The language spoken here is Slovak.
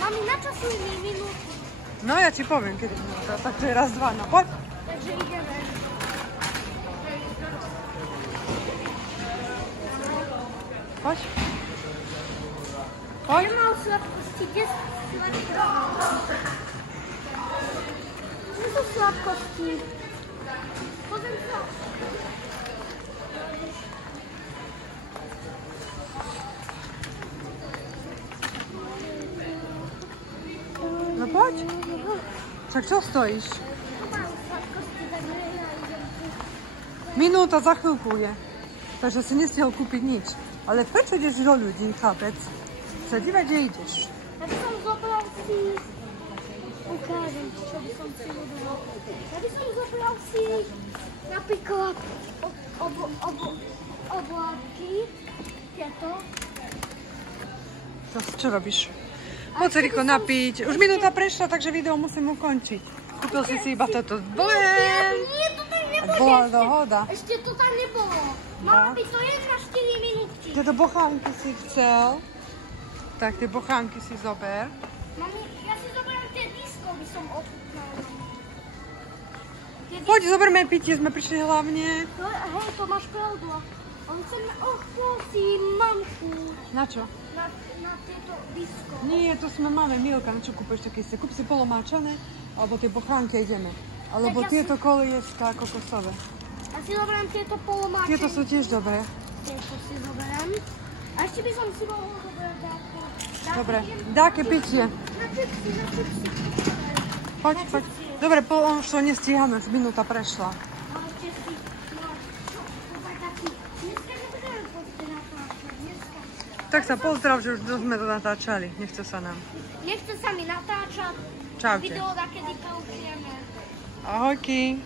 Mami, načasuj mi minútu. No ja ci powiem, kiedy minuta. Takže raz, dwa, no chodź. Takže ideme. Chodź. Chodź. Ja mám sladkosti, kde sú sladkosti? Kde sú sladkosti? Pozriem sa. No chodź. Tak co stoisz? Mám sladkosti, takže ja idem tu. Minuta za chvíľku je. Takže si nestihol kúpiť nič. Ale prečo ideš do ľudí, chápec? Sa dívať, kde ideš. Ja by som zobral si... Ukážem, čo by som si zobral. Ja by som zobral si napríklad oblátky. Tieto. Čo robíš? Poď sa rýchlo napiť. Už minúta prešla, takže video musím ukončiť. Kúpil si iba toto dvoje. Nie, to tam nebolo. Bola dohoda. Ešte to tam nebolo. Mala by to jen na 4 minútky. Tieto bochánky si chcel. Tak tie bochánky si zober. Mami, ja si zoberiem tie disko, by som ochutnala. Poď, zoberme pitie, sme prišli hlavne. Hej, to máš pravdu. Ale chcem, prosím, mamku. Na čo? Na tieto disko. Nie, to sme máme Milka. Na čo kúpeš také si? Kúp si polomáčané, alebo tie bochánky ideme. Alebo Tak ja tieto kolejeská kokosové. Ja si zoberiem tieto polomáčky. Tieto sú tiež dobré. Tieto si zoberiem. A ešte by som si mohol zoberať dáko. Dobre, dáke pitie. Na čipsy, na čipsy. Poď, poď. Dobre, už to nestíhame, už minúta prešla. Ale ešte si, no, kúpaj taký. Dneska nebudeme poďte natáčať, dneska. Tak sa pozdrav, že už sme to natáčali. Nechce sa nám. Nechce sa mi natáčať. Čaute. Video, kedy použijeme. Ahojky.